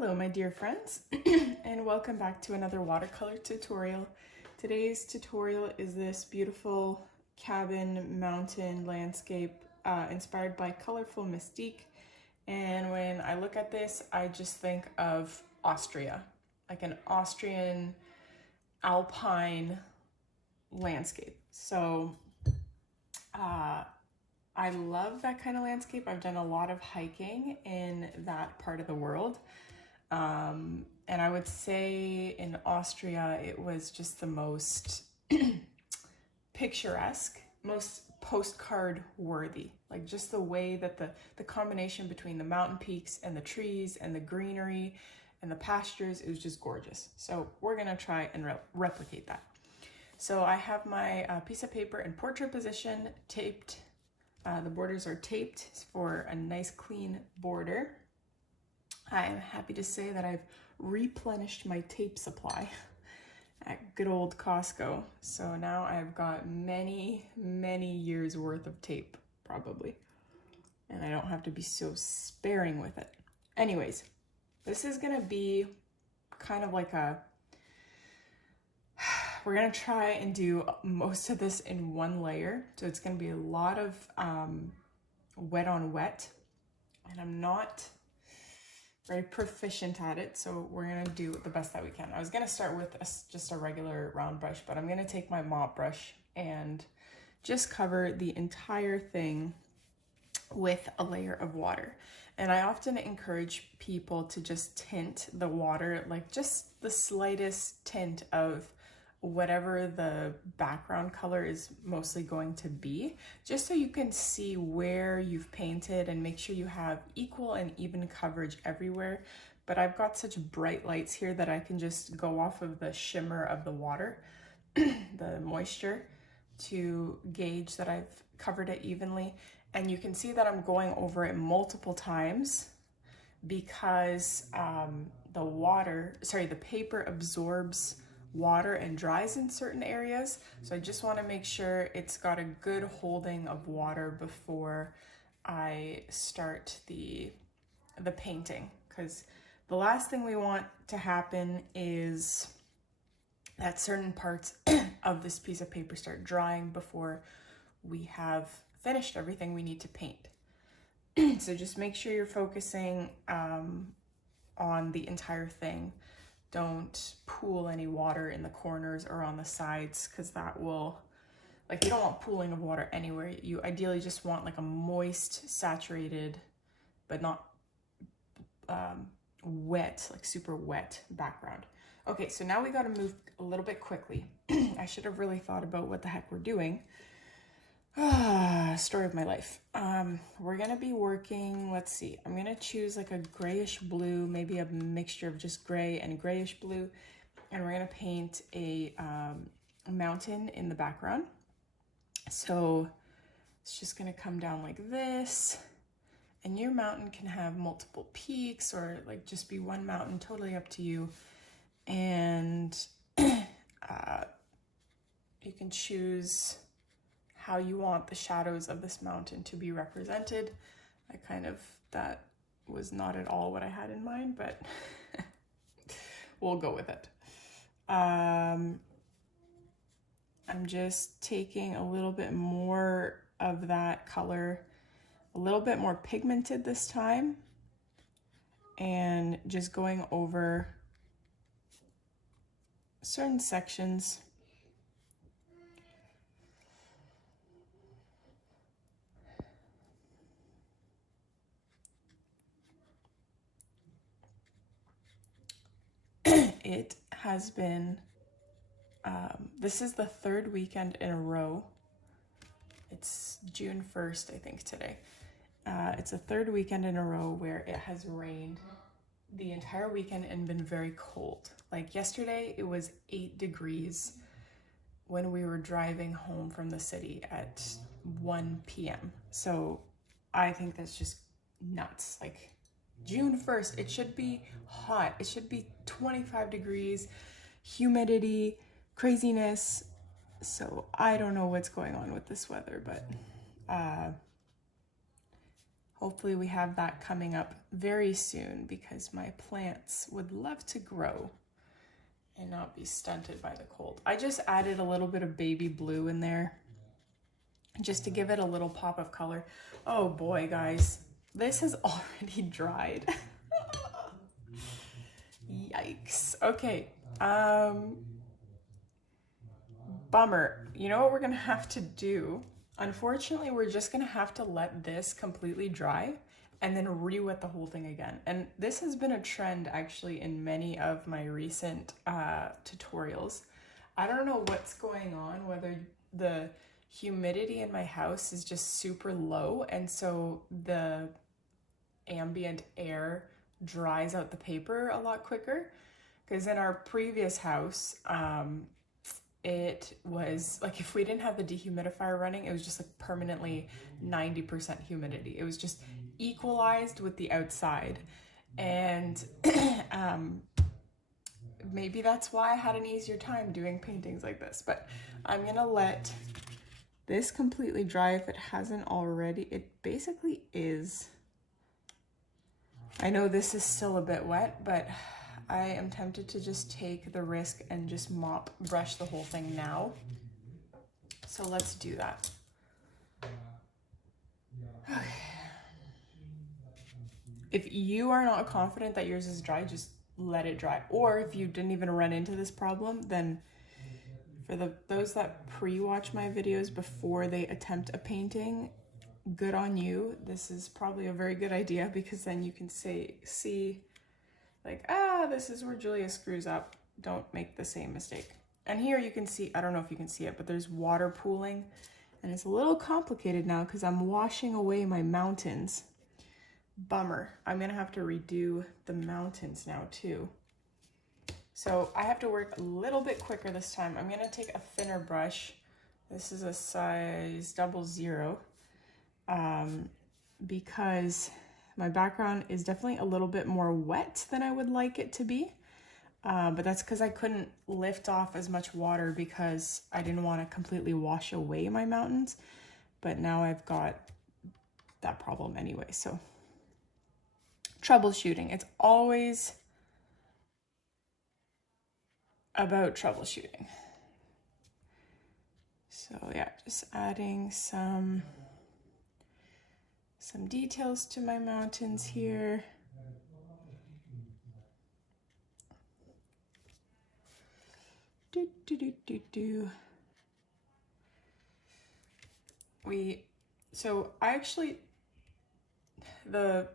Hello my dear friends and welcome back to another watercolor tutorial. Today's tutorial is this beautiful cabin mountain landscape inspired by colorful mystique, and when I look at this I just think of Austria, like an Austrian alpine landscape. So I love that kind of landscape. I've done a lot of hiking in that part of the world. And I would say in Austria, it was just the most picturesque, most postcard worthy. Like just the way that the combination between the mountain peaks and the trees and the greenery and the pastures, it was just gorgeous. So we're gonna try and replicate that. So I have my piece of paper in portrait position, taped. The borders are taped for a nice clean border. I am happy to say that I've replenished my tape supply at good old Costco. So now I've got many years worth of tape, probably. And I don't have to be so sparing with it. Anyways, this is gonna be kind of like we're gonna try and do most of this in one layer. So it's gonna be a lot of wet on wet, and I'm not very proficient at it, so we're gonna do the best that we can. I was gonna start with just a regular round brush, but I'm gonna take my mop brush and just cover the entire thing with a layer of water. And I often encourage people to just tint the water, like just the slightest tint of whatever the background color is mostly going to be, just so you can see where you've painted and make sure you have equal and even coverage everywhere. But I've got such bright lights here that I can just go off of the shimmer of the water, the moisture, to gauge that I've covered it evenly. And you can see that I'm going over it multiple times because the paper absorbs water and dries in certain areas. So I just want to make sure it's got a good holding of water before I start the painting, because the last thing we want to happen is that certain parts of this piece of paper start drying before we have finished everything we need to paint. So just make sure you're focusing on the entire thing. Don't pool any water in the corners or on the sides, because that will, like, you don't want pooling of water anywhere. You ideally just want like a moist, saturated, but not wet, like super wet background. Okay, so now we got to move a little bit quickly. I should have really thought about what the heck we're doing. Story of my life. We're gonna be working, let's see, I'm gonna choose like a grayish blue, maybe a mixture of just gray and grayish blue, and we're gonna paint a mountain in the background. So it's just gonna come down like this, and your mountain can have multiple peaks or like just be one mountain, totally up to you. And you can choose how you want the shadows of this mountain to be represented. That was not at all what I had in mind, but we'll go with it. I'm just taking a little bit more of that color, a little bit more pigmented this time, and just going over certain sections. It has been, this is the third weekend in a row. It's June 1st, I think, today. It's the third weekend in a row where it has rained the entire weekend and been very cold. Like yesterday, it was 8 degrees when we were driving home from the city at 1 p.m. So I think that's just nuts. Like, June 1st, it should be hot. It should be 25 degrees, humidity, craziness. So I don't know what's going on with this weather, but hopefully we have that coming up very soon because my plants would love to grow and not be stunted by the cold. I just added a little bit of baby blue in there just to give it a little pop of color. Oh boy, guys, this has already dried. Yikes. Okay. Bummer. You know what we're gonna have to do? Unfortunately, we're just gonna have to let this completely dry and then re-wet the whole thing again. And this has been a trend actually in many of my recent tutorials. I don't know what's going on, whether the humidity in my house is just super low and so the ambient air dries out the paper a lot quicker. Because in our previous house, it was like if we didn't have the dehumidifier running, it was just like permanently 90% humidity. It was just equalized with the outside. And maybe that's why I had an easier time doing paintings like this. But I'm gonna let this completely dry if it hasn't already. It basically is. I know this is still a bit wet, but I am tempted to just take the risk and just brush the whole thing now. So let's do that. Okay. If you are not confident that yours is dry, just let it dry. Or if you didn't even run into this problem, then for those that pre-watch my videos before they attempt a painting, good on you. This is probably a very good idea because then you can see like, this is where Julia screws up. Don't make the same mistake. And here you can see, I don't know if you can see it, but there's water pooling and it's a little complicated now because I'm washing away my mountains. Bummer. I'm gonna have to redo the mountains now too. So I have to work a little bit quicker this time. I'm gonna take a thinner brush. This is a size 00. Because my background is definitely a little bit more wet than I would like it to be. But that's because I couldn't lift off as much water because I didn't want to completely wash away my mountains. But now I've got that problem anyway. So troubleshooting. It's always about troubleshooting. So yeah, just adding some details to my mountains here. So I actually, the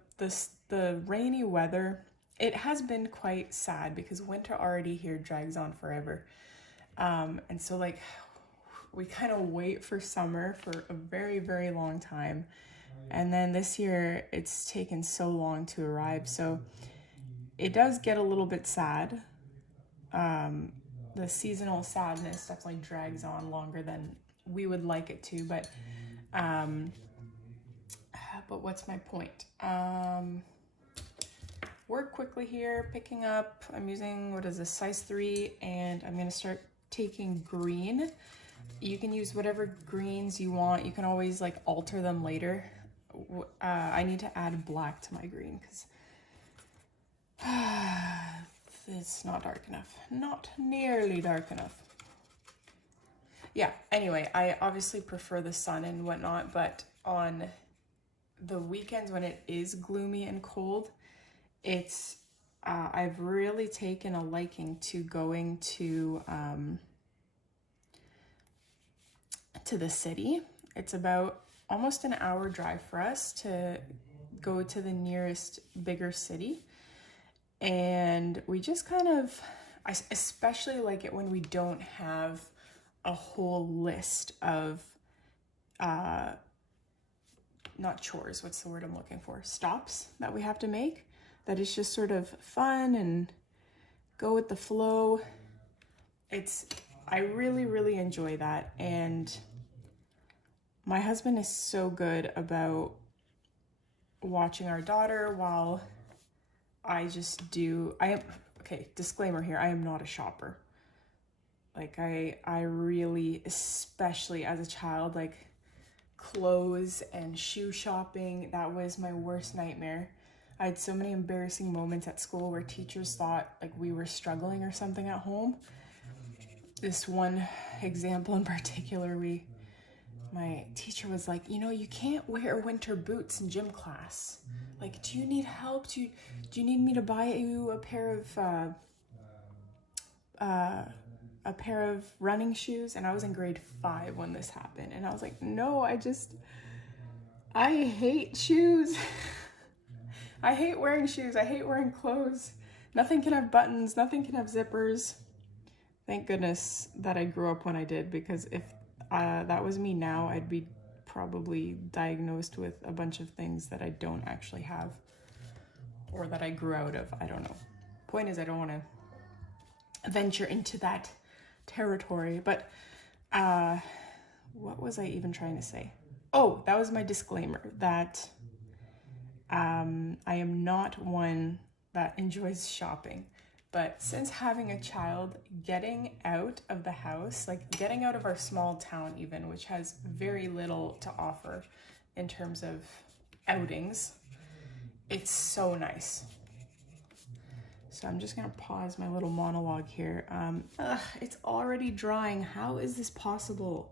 rainy weather, it has been quite sad because winter already here drags on forever. And so like we kind of wait for summer for a very, very long time. And then this year it's taken so long to arrive. So it does get a little bit sad. The seasonal sadness definitely drags on longer than we would like it to, but what's my point? Work quickly here, picking up, I'm using, what is this, size 3, and I'm gonna start taking green. You can use whatever greens you want. You can always like alter them later. I need to add black to my green because it's not dark enough. Not nearly dark enough. Yeah, anyway, I obviously prefer the sun and whatnot, but on the weekends when it is gloomy and cold, it's I've really taken a liking to going to the city. It's about almost an hour drive for us to go to the nearest bigger city. And we just kind of, I especially like it when we don't have a whole list of, not chores, what's the word I'm looking for? Stops that we have to make. That is just sort of fun and go with the flow. I really, really enjoy that. And my husband is so good about watching our daughter while I just okay, disclaimer here, I am not a shopper. Like I really, especially as a child, like clothes and shoe shopping. That was my worst nightmare. I had so many embarrassing moments at school where teachers thought like we were struggling or something at home. This one example in particular, my teacher was like, you know, you can't wear winter boots in gym class. Like, do you need help? Do you need me to buy you a pair of running shoes? And I was in grade 5 when this happened. And I was like, no, I hate shoes. I hate wearing shoes. I hate wearing clothes. Nothing can have buttons. Nothing can have zippers. Thank goodness that I grew up when I did, because if that was me now, I'd be probably diagnosed with a bunch of things that I don't actually have, or that I grew out of. I don't know. Point is, I don't want to venture into that territory. But what was I even trying to say? Oh, that was my disclaimer that I am not one that enjoys shopping. But since having a child, getting out of the house, like getting out of our small town even, which has very little to offer in terms of outings, it's so nice. So I'm just gonna pause my little monologue here. It's already drying. How is this possible?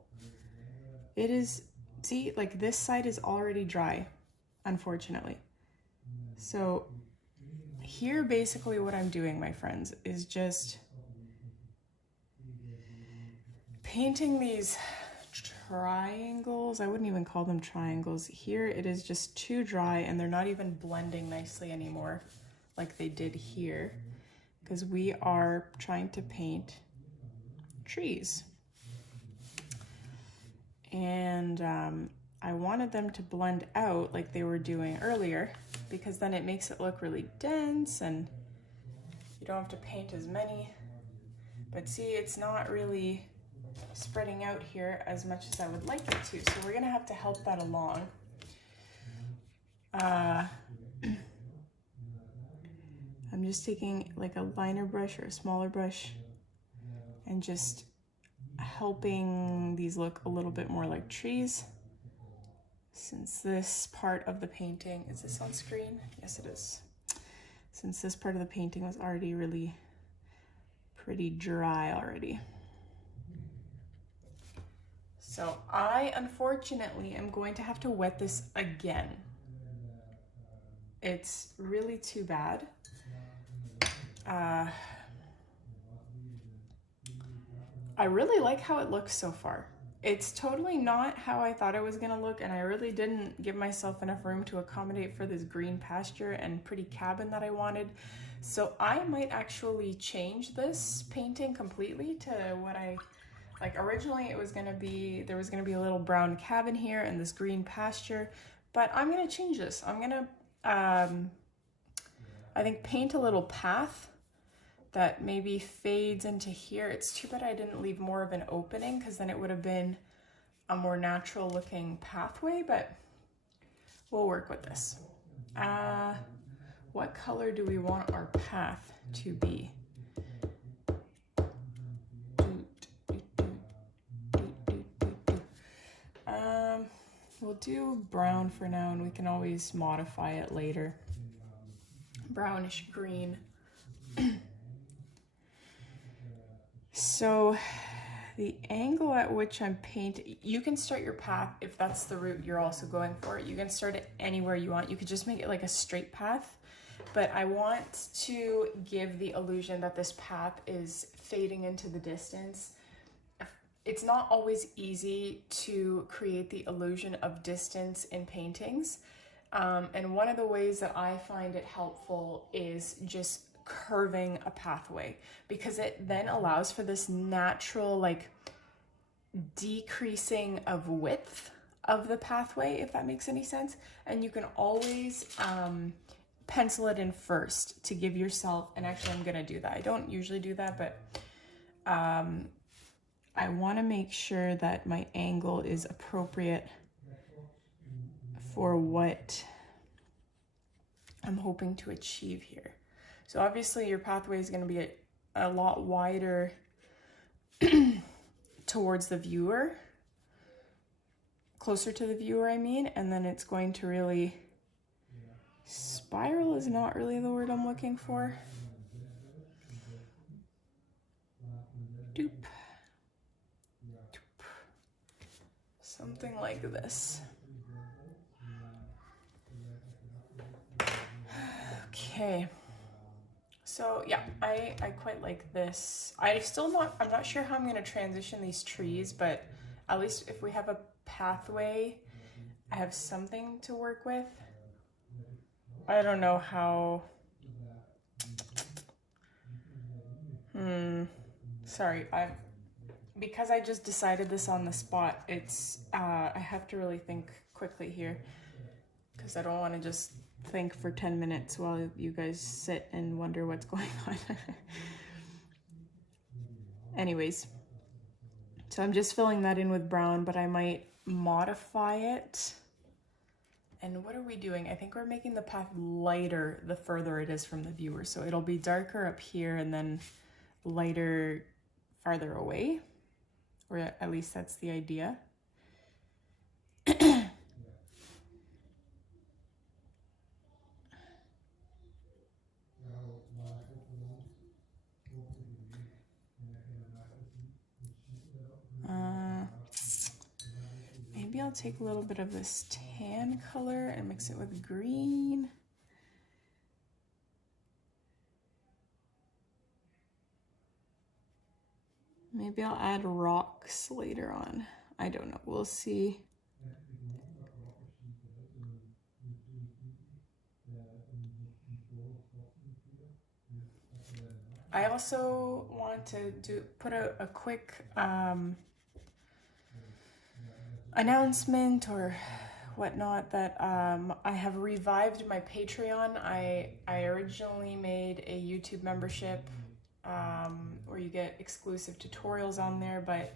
It is, see, like this side is already dry, unfortunately. So here, basically what I'm doing, my friends, is just painting these triangles. I wouldn't even call them triangles. Here it is just too dry, and they're not even blending nicely anymore like they did here, because we are trying to paint trees. And I wanted them to blend out like they were doing earlier, because then it makes it look really dense and you don't have to paint as many. But see, it's not really spreading out here as much as I would like it to, so we're gonna have to help that along. I'm just taking like a liner brush or a smaller brush and just helping these look a little bit more like trees. Since this part of the painting, is this on screen? Yes, it is. Since this part of the painting was already really pretty dry already. So I, unfortunately, am going to have to wet this again. It's really too bad. I really like how it looks so far. It's totally not how I thought it was gonna look, and I really didn't give myself enough room to accommodate for this green pasture and pretty cabin that I wanted. So I might actually change this painting completely to what I, like originally it was gonna be, there was gonna be a little brown cabin here and this green pasture, but I'm gonna change this. I'm gonna, I think paint a little path that maybe fades into here. It's too bad I didn't leave more of an opening, because then it would have been a more natural looking pathway, but we'll work with this. What color do we want our path to be? We'll do brown for now, and we can always modify it later. Brownish green. So the angle at which I'm painting, you can start your path if that's the route you're also going for. You can start it anywhere you want. You could just make it like a straight path, but I want to give the illusion that this path is fading into the distance. It's not always easy to create the illusion of distance in paintings. And one of the ways that I find it helpful is just curving a pathway, because it then allows for this natural like decreasing of width of the pathway, if that makes any sense. And you can always pencil it in first to give yourself, and actually I'm gonna do that. I don't usually do that, but I want to make sure that my angle is appropriate for what I'm hoping to achieve here. So obviously your pathway is going to be a lot wider towards the viewer, closer to the viewer, I mean, and then it's going to really, spiral is not really the word I'm looking for. Doop. Doop. Something like this. Okay. So yeah, I quite like this. I'm not sure how I'm going to transition these trees, but at least if we have a pathway, I have something to work with. I don't know how. Sorry, because I just decided this on the spot. It's I have to really think quickly here because I don't want to just think for 10 minutes while you guys sit and wonder what's going on. Anyways, so I'm just filling that in with brown, but I might modify it. And what are we doing? I think we're making the path lighter the further it is from the viewer. So it'll be darker up here and then lighter farther away, or at least that's the idea. Maybe I'll take a little bit of this tan color and mix it with green. Maybe I'll add rocks later on. I don't know, we'll see. I also want to put a quick announcement or whatnot that I have revived my Patreon. I originally made a YouTube membership where you get exclusive tutorials on there, but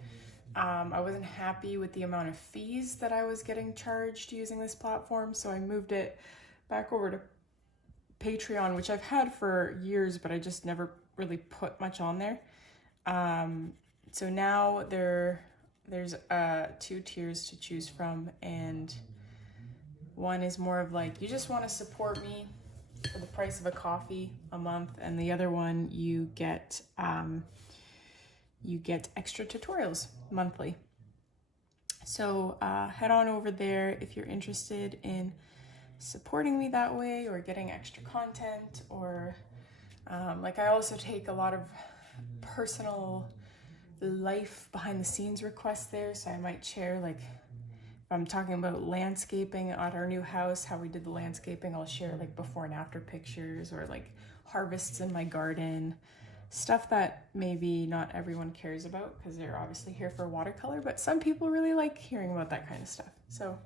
I wasn't happy with the amount of fees that I was getting charged using this platform, so I moved it back over to Patreon, which I've had for years, but I just never really put much on there. So now there's 2 tiers to choose from, and one is more of like, you just want to support me for the price of a coffee a month, and the other one you get extra tutorials monthly. So head on over there if you're interested in supporting me that way, or getting extra content, or like I also take a lot of personal life behind the scenes requests there, so I might share, like if I'm talking about landscaping at our new house, how we did the landscaping, I'll share like before and after pictures, or like harvests in my garden, stuff that maybe not everyone cares about because they're obviously here for watercolor, but some people really like hearing about that kind of stuff. So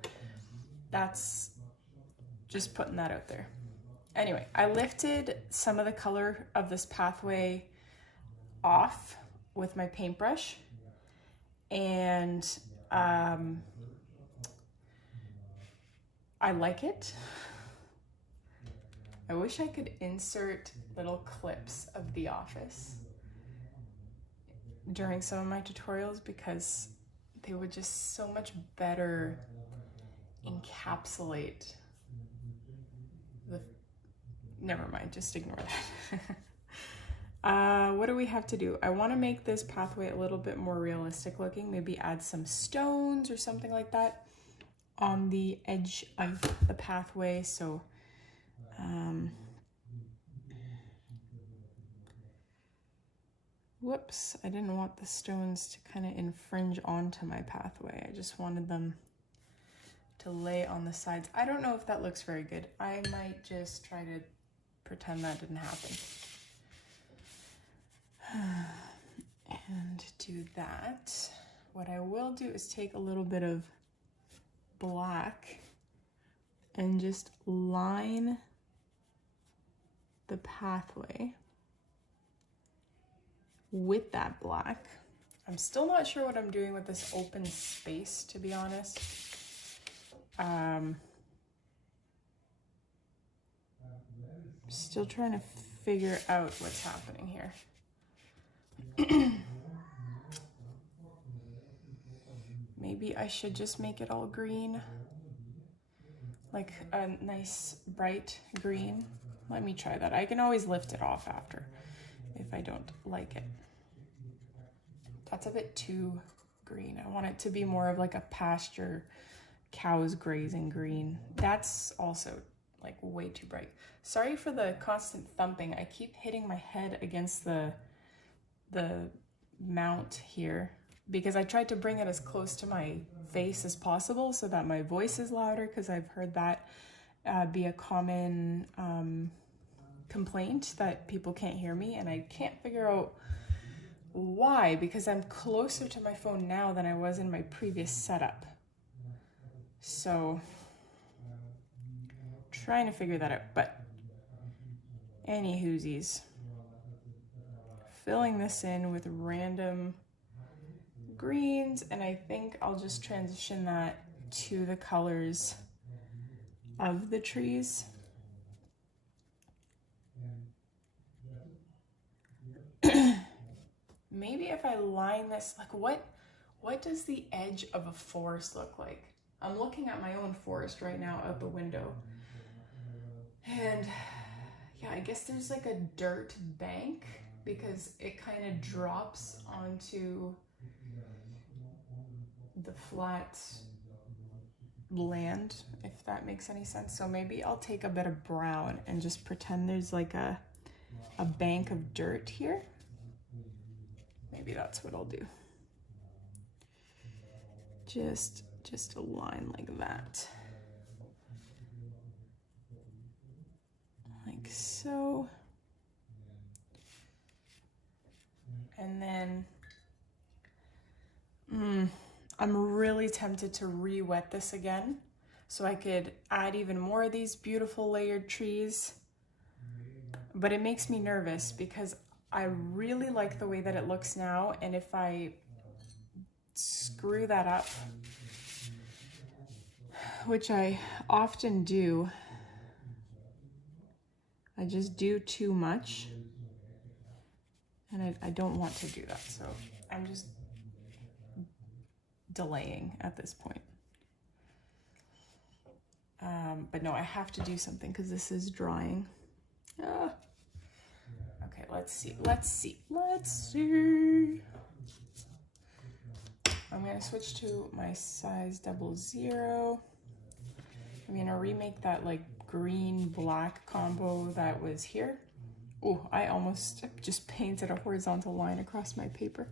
that's just putting that out there. Anyway, I lifted some of the color of this pathway off with my paintbrush, and I like it. I wish I could insert little clips of The Office during some of my tutorials, because they would just so much better encapsulate the... Never mind, just ignore that. What do we have to do? I want to make this pathway a little bit more realistic looking, maybe add some stones or something like that on the edge of the pathway. So whoops, I didn't want the stones to kind of infringe onto my pathway. I just wanted them to lay on the sides. I don't know if that looks very good. I might just try to pretend that didn't happen. And do that. What I will do is take a little bit of black and just line the pathway with that black. I'm still not sure what I'm doing with this open space, to be honest. Still trying to figure out what's happening here. Maybe I should just make it all green, like a nice bright green. Let me try that. I can always lift it off after if I don't like it. That's a bit too green. I want it to be more of like a pasture, cows grazing green. That's also like way too bright. Sorry for the constant thumping. I keep hitting my head against the mount here because I tried to bring it as close to my face as possible so that my voice is louder, because I've heard that be a common complaint that people can't hear me, and I can't figure out why, because I'm closer to my phone now than I was in my previous setup. So trying to figure that out, but anywhoosies, filling this in with random greens, and I think I'll just transition that to the colors of the trees. Maybe if I line this, like what does the edge of a forest look like? I'm looking at my own forest right now out the window, and yeah, I guess there's like a dirt bank because it kind of drops onto the flat land, if that makes any sense. So maybe I'll take a bit of brown and just pretend there's like a bank of dirt here. Maybe that's what I'll do. Just a line like that. Like so. And then I'm really tempted to re-wet this again so I could add even more of these beautiful layered trees. But it makes me nervous because I really like the way that it looks now, and if I screw that up, which I often do, I just do too much, and I don't want to do that, so I'm just delaying at this point. But no, I have to do something because this is drying. Okay, let's see. I'm gonna switch to my size 00. I'm gonna remake that like green black combo that was here. Oh, I almost just painted a horizontal line across my paper.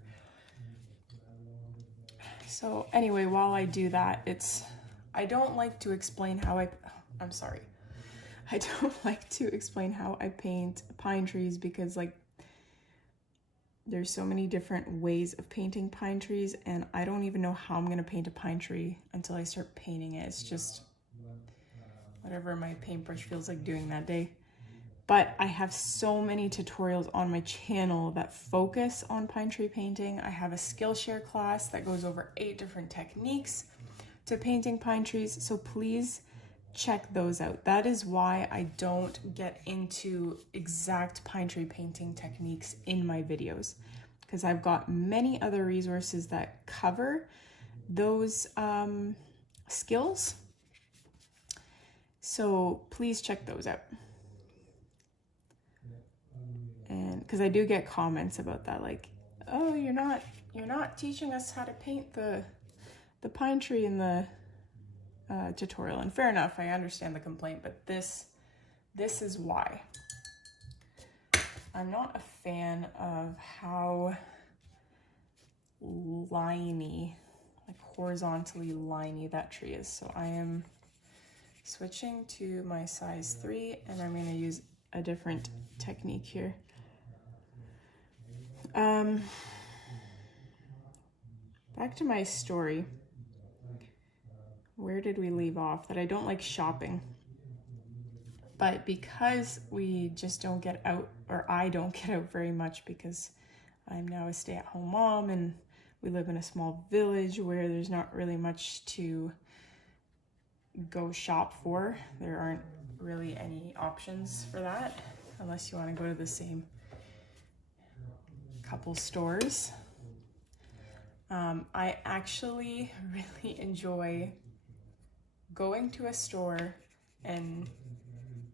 So anyway, while I do that, I don't like to explain how I don't like to explain how I paint pine trees because like there's so many different ways of painting pine trees, and I don't even know how I'm gonna paint a pine tree until I start painting it. It's just whatever my paintbrush feels like doing that day. But I have so many tutorials on my channel that focus on pine tree painting. I have a Skillshare class that goes over 8 different techniques to painting pine trees, so please check those out. That is why I don't get into exact pine tree painting techniques in my videos, because I've got many other resources that cover those skills. So please check those out. And because I do get comments about that, like, oh, you're not teaching us how to paint the pine tree in the tutorial. And fair enough, I understand the complaint, but this is why. I'm not a fan of how liney, like horizontally liney that tree is. So I am switching to my size 3, and I'm going to use a different technique here. Back to my story. Where did we leave off? That I don't like shopping. But because we just don't get out, or I don't get out very much because I'm now a stay-at-home mom and we live in a small village where there's not really much to go shop for. There aren't really any options for that unless you want to go to the same couple stores. I actually really enjoy going to a store and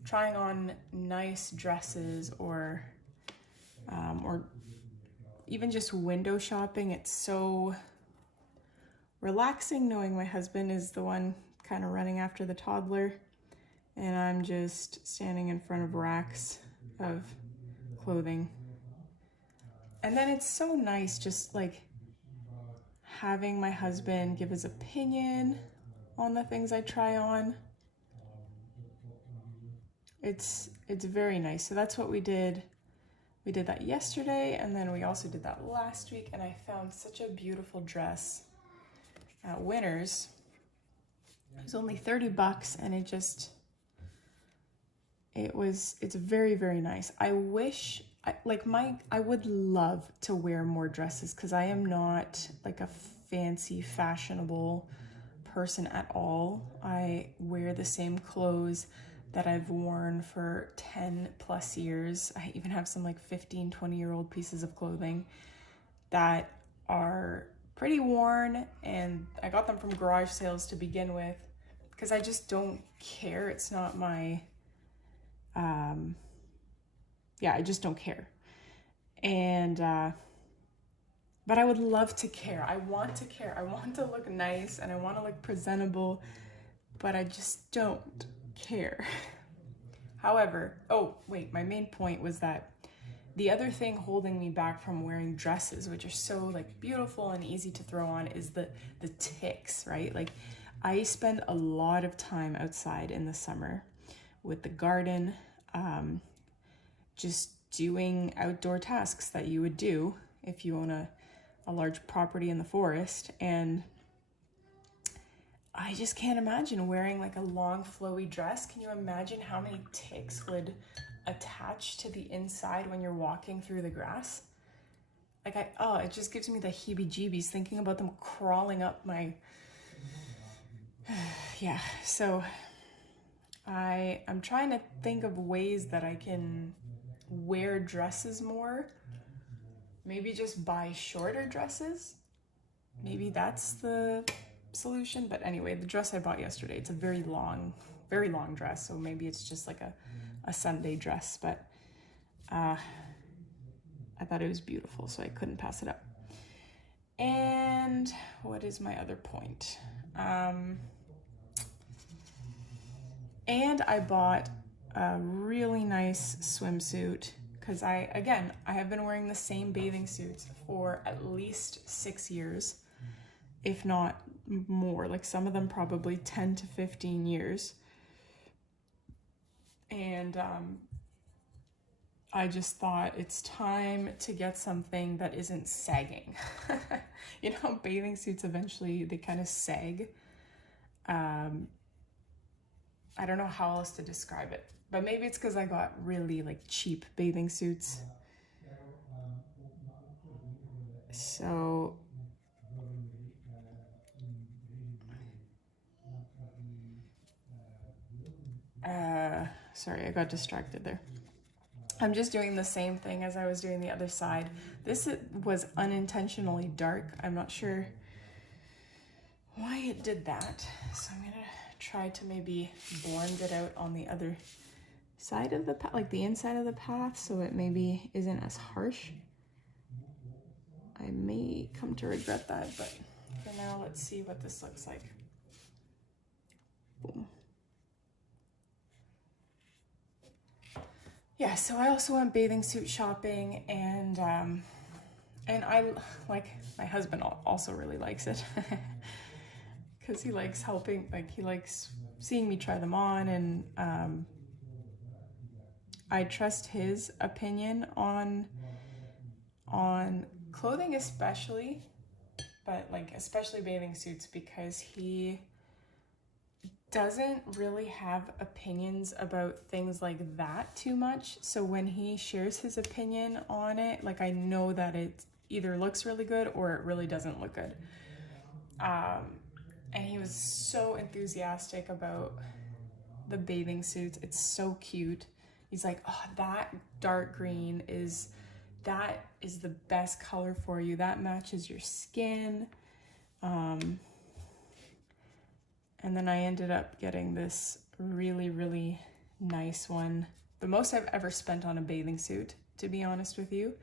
trying on nice dresses, or even just window shopping. It's so relaxing knowing my husband is the one kind of running after the toddler, and I'm just standing in front of racks of clothing. And then it's so nice just like having my husband give his opinion on the things I try on. It's very nice. So that's what we did. We did that yesterday, and then we also did that last week, and I found such a beautiful dress at Winners. It was only $30, and it's very, very nice. I wish, I would love to wear more dresses, because I am not like a fancy, fashionable person at all. I wear the same clothes that I've worn for 10 plus years. I even have some like 15, 20-year-old pieces of clothing that are pretty worn, and I got them from garage sales to begin with, because I just don't care. It's not my, I just don't care. And, but I would love to care. I want to care. I want to look nice, and I want to look presentable, but I just don't care. However, my main point was that the other thing holding me back from wearing dresses, which are so like beautiful and easy to throw on, is the ticks, right? Like, I spend a lot of time outside in the summer with the garden, just doing outdoor tasks that you would do if you own a large property in the forest. And I just can't imagine wearing like a long flowy dress. Can you imagine how many ticks would attach to the inside when you're walking through the grass? Like it just gives me the heebie-jeebies thinking about them crawling up my, yeah. So I'm trying to think of ways that I can wear dresses more. Maybe just buy shorter dresses. Maybe that's the solution. But anyway, the dress I bought yesterday, it's a very long dress, so maybe it's just like a Sunday dress, but I thought it was beautiful, so I couldn't pass it up. And what is my other point? And I bought a really nice swimsuit, because I have been wearing the same bathing suits for at least 6 years, if not more. Like, some of them probably 10 to 15 years. And I just thought it's time to get something that isn't sagging. You know, bathing suits eventually, they kind of sag. I don't know how else to describe it, but maybe it's because I got really like cheap bathing suits. So sorry, I got distracted there. I'm just doing the same thing as I was doing the other side. This was unintentionally dark. I'm not sure why it did that. So I'm gonna try to maybe blend it out on the other side of the path, like the inside of the path, so it maybe isn't as harsh. I may come to regret that, but for now, let's see what this looks like. Boom. Yeah, so I also went bathing suit shopping, and I, like, my husband also really likes it, because he likes helping, like, he likes seeing me try them on, and I trust his opinion on clothing especially, but like especially bathing suits, because he doesn't really have opinions about things like that too much. So when he shares his opinion on it, like, I know that it either looks really good or it really doesn't look good. And he was so enthusiastic about the bathing suits. It's so cute. He's like, oh, that dark green is that is the best color for you. That matches your skin. And then I ended up getting this really, really nice one. The most I've ever spent on a bathing suit, to be honest with you.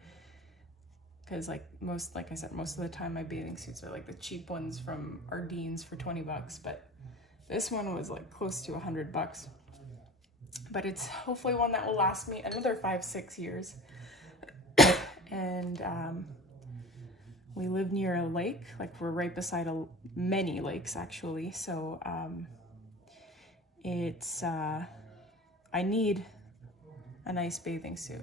Because like I said, most of the time my bathing suits are like the cheap ones from Ardene's for 20 bucks, but this one was like close to $100. But it's hopefully one that will last me another 5-6 years. And we live near a lake, like we're right beside many lakes actually. So I need a nice bathing suit.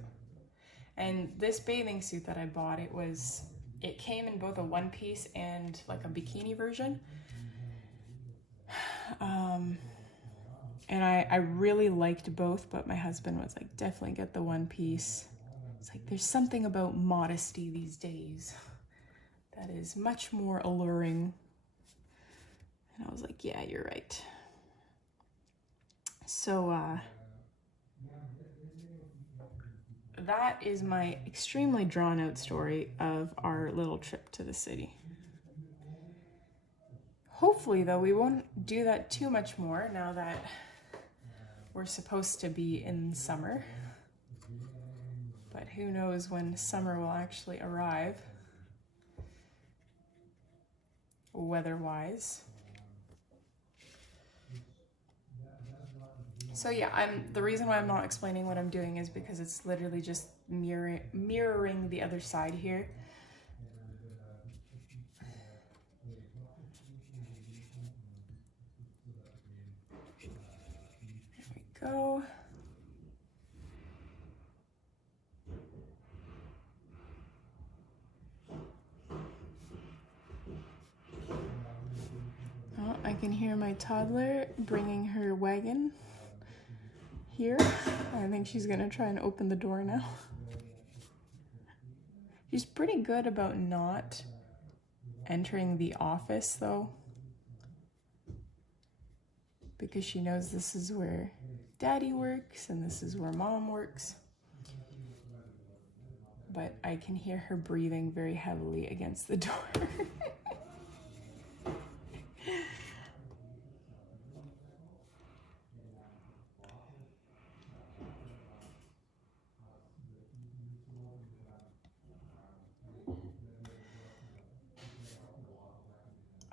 And this bathing suit that I bought, it came in both a one-piece and like a bikini version. And I really liked both, but my husband was like, definitely get the one piece. It's like, there's something about modesty these days that is much more alluring. And I was like, yeah, you're right. So that is my extremely drawn out story of our little trip to the city. Hopefully though, we won't do that too much more now that we're supposed to be in summer. But who knows when summer will actually arrive, weather-wise. So yeah, the reason why I'm not explaining what I'm doing is because it's literally just mirroring the other side here. There we go. Oh, I can hear my toddler bringing her wagon here. I think she's gonna try and open the door now. She's pretty good about not entering the office though, because she knows this is where Daddy works and this is where Mom works. But I can hear her breathing very heavily against the door.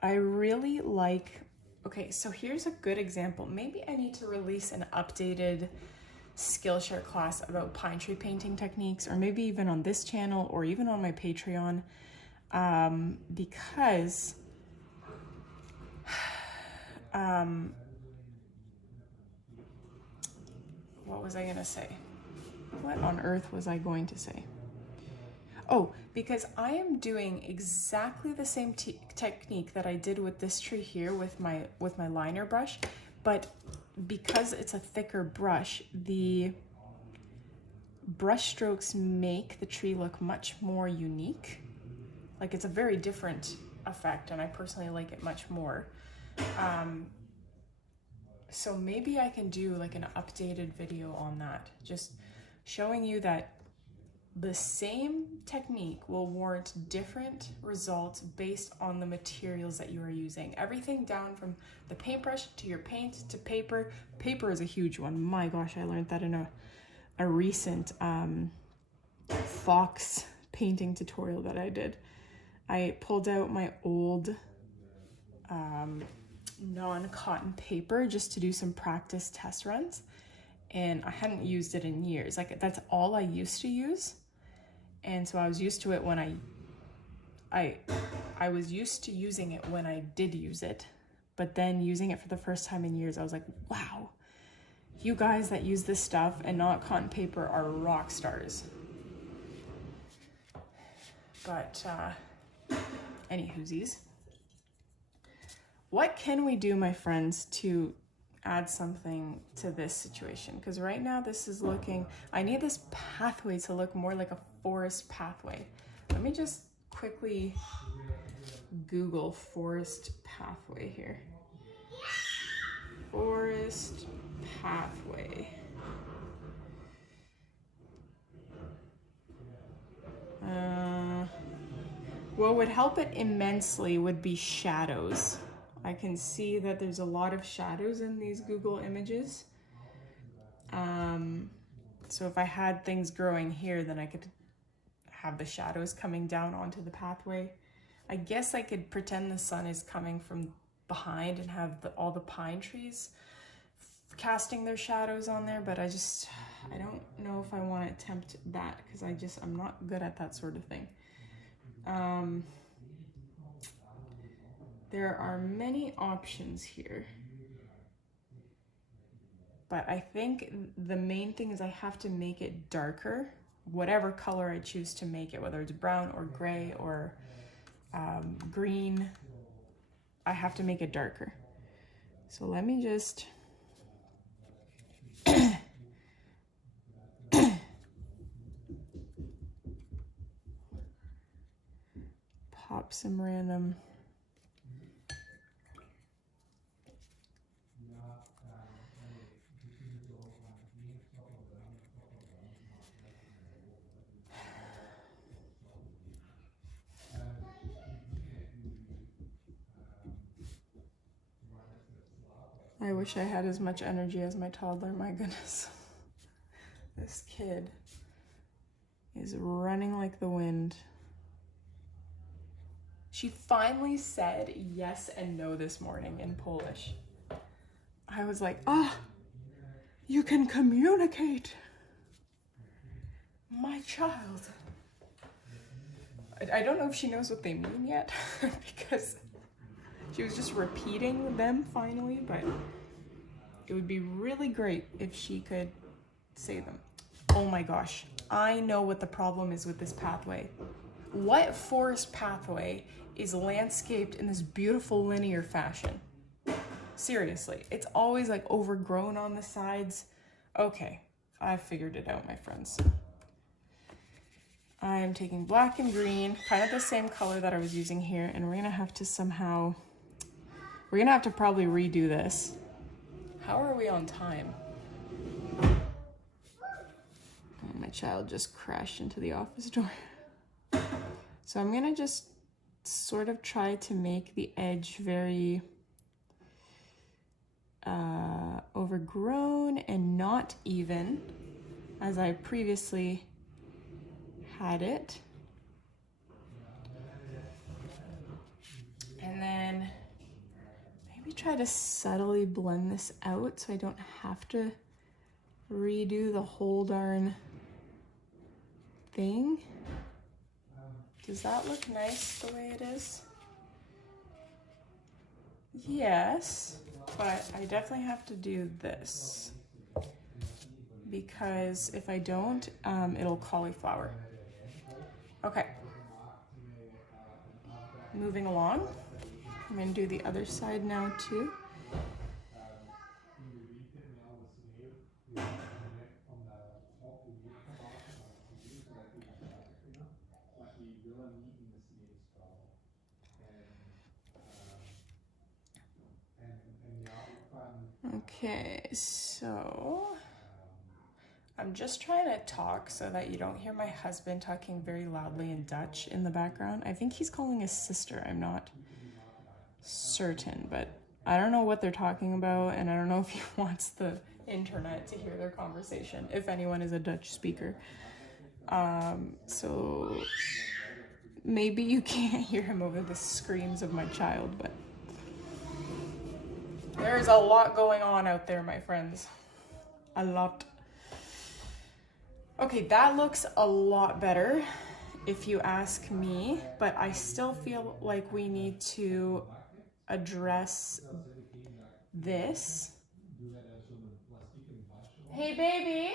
I really like, okay, so here's a good example. Maybe I need to release an updated Skillshare class about pine tree painting techniques, or maybe even on this channel or even on my Patreon, because what was I gonna say? What on earth was I going to say? Oh, because I am doing exactly the same technique that I did with this tree here with my liner brush, but because it's a thicker brush, the brush strokes make the tree look much more unique. Like it's a very different effect, and I personally like it much more. So maybe I can do like an updated video on that, just showing you that the same technique will warrant different results based on the materials that you are using. Everything down from the paintbrush to your paint to paper. Paper is a huge one. My gosh, I learned that in a recent fox painting tutorial that I did. I pulled out my old non-cotton paper just to do some practice test runs, and I hadn't used it in years. Like that's all I used to use. And so I was used to it when I was used to using it when I did use it, but then using it for the first time in years, I was like, wow, you guys that use this stuff and not cotton paper are rock stars. But anywhoosies, what can we do, my friends, to add something to this situation? Because right now this is looking, I need this pathway to look more like a forest pathway. Let me just quickly Google forest pathway here. Forest pathway. What would help it immensely would be shadows. I can see that there's a lot of shadows in these Google images. So if I had things growing here, then I could have the shadows coming down onto the pathway. I guess I could pretend the sun is coming from behind and have all the pine trees casting their shadows on there, but I don't know if I want to attempt that because I'm not good at that sort of thing. There are many options here, but I think the main thing is I have to make it darker, whatever color I choose to make it, whether it's brown or gray or green, I have to make it darker. So let me just pop some random I wish I had as much energy as my toddler, my goodness. This kid is running like the wind. She finally said yes and no this morning in Polish. I was like, you can communicate. My child. I don't know if she knows what they mean yet because she was just repeating them finally, but it would be really great if she could say them. Oh my gosh, I know what the problem is with this pathway. What forest pathway is landscaped in this beautiful linear fashion? Seriously, it's always like overgrown on the sides. Okay, I figured it out, my friends. I am taking black and green, kind of the same color that I was using here, and we're gonna have to probably redo this. How are we on time? Oh, my child just crashed into the office door. So I'm gonna just sort of try to make the edge very overgrown and not even, as I previously had it. And then maybe try to subtly blend this out so I don't have to redo the whole darn thing. Does that look nice the way it is? Yes, but I definitely have to do this because if I don't, it'll cauliflower. Okay, moving along. I'm gonna do the other side now too. Okay, so I'm just trying to talk so that you don't hear my husband talking very loudly in Dutch in the background. I think he's calling his sister. I'm not certain, but I don't know what they're talking about, and I don't know if he wants the internet to hear their conversation, if anyone is a Dutch speaker. So maybe you can't hear him over the screams of my child, but there's a lot going on out there, my friends. A lot. Okay, that looks a lot better if you ask me, but I still feel like we need to address this. Hey, baby.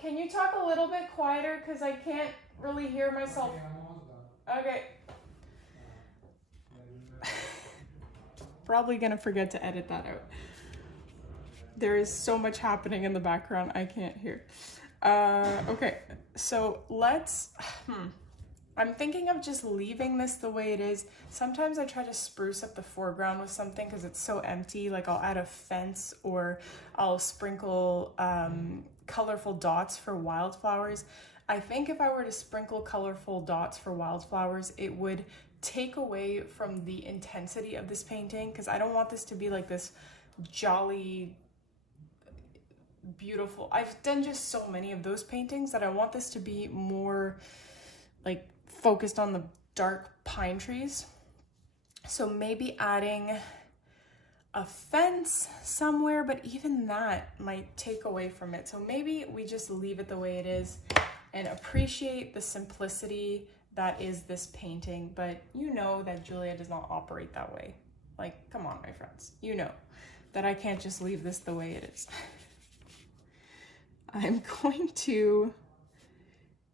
Can you talk a little bit quieter because I can't really hear myself? Okay. Probably gonna forget to edit that out. There is so much happening in the background I can't hear. Okay, so let's, I'm thinking of just leaving this the way it is. Sometimes I try to spruce up the foreground with something because it's so empty. Like I'll add a fence or I'll sprinkle colorful dots for wildflowers. I think if I were to sprinkle colorful dots for wildflowers, it would take away from the intensity of this painting, because I don't want this to be like this jolly, beautiful. I've done just so many of those paintings that I want this to be more like focused on the dark pine trees. So maybe adding a fence somewhere, but even that might take away from it. So maybe we just leave it the way it is and appreciate the simplicity that is this painting. But you know that Julia does not operate that way. Like, come on, my friends. You know that I can't just leave this the way it is. I'm going to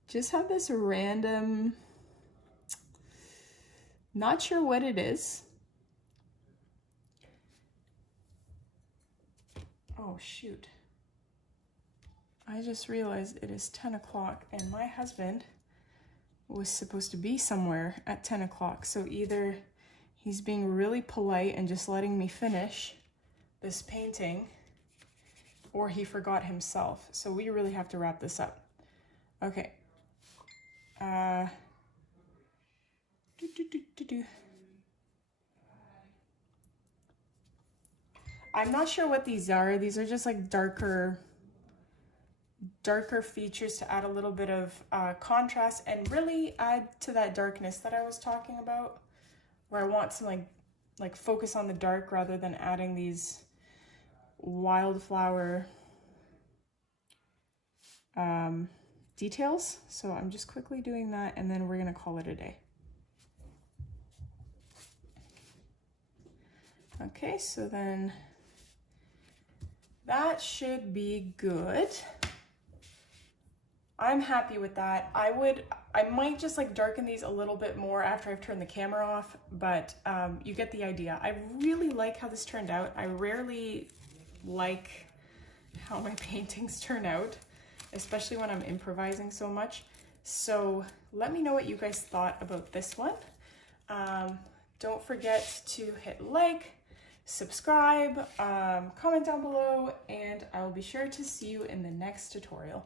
just have this random, not sure what it is. Oh shoot. I just realized it is 10 o'clock and my husband was supposed to be somewhere at 10 o'clock. So either he's being really polite and just letting me finish this painting, or he forgot himself. So we really have to wrap this up. Okay. I'm not sure what these are. These are just like darker features to add a little bit of contrast and really add to that darkness that I was talking about, where I want to like focus on the dark rather than adding these wildflower details. So I'm just quickly doing that and then we're gonna call it a day. Okay, so then that should be good. I'm happy with that. I might just like darken these a little bit more after I've turned the camera off, but you get the idea. I really like how this turned out. I rarely like how my paintings turn out, especially when I'm improvising so much. So let me know what you guys thought about this one. Don't forget to hit like, subscribe, comment down below, and I will be sure to see you in the next tutorial.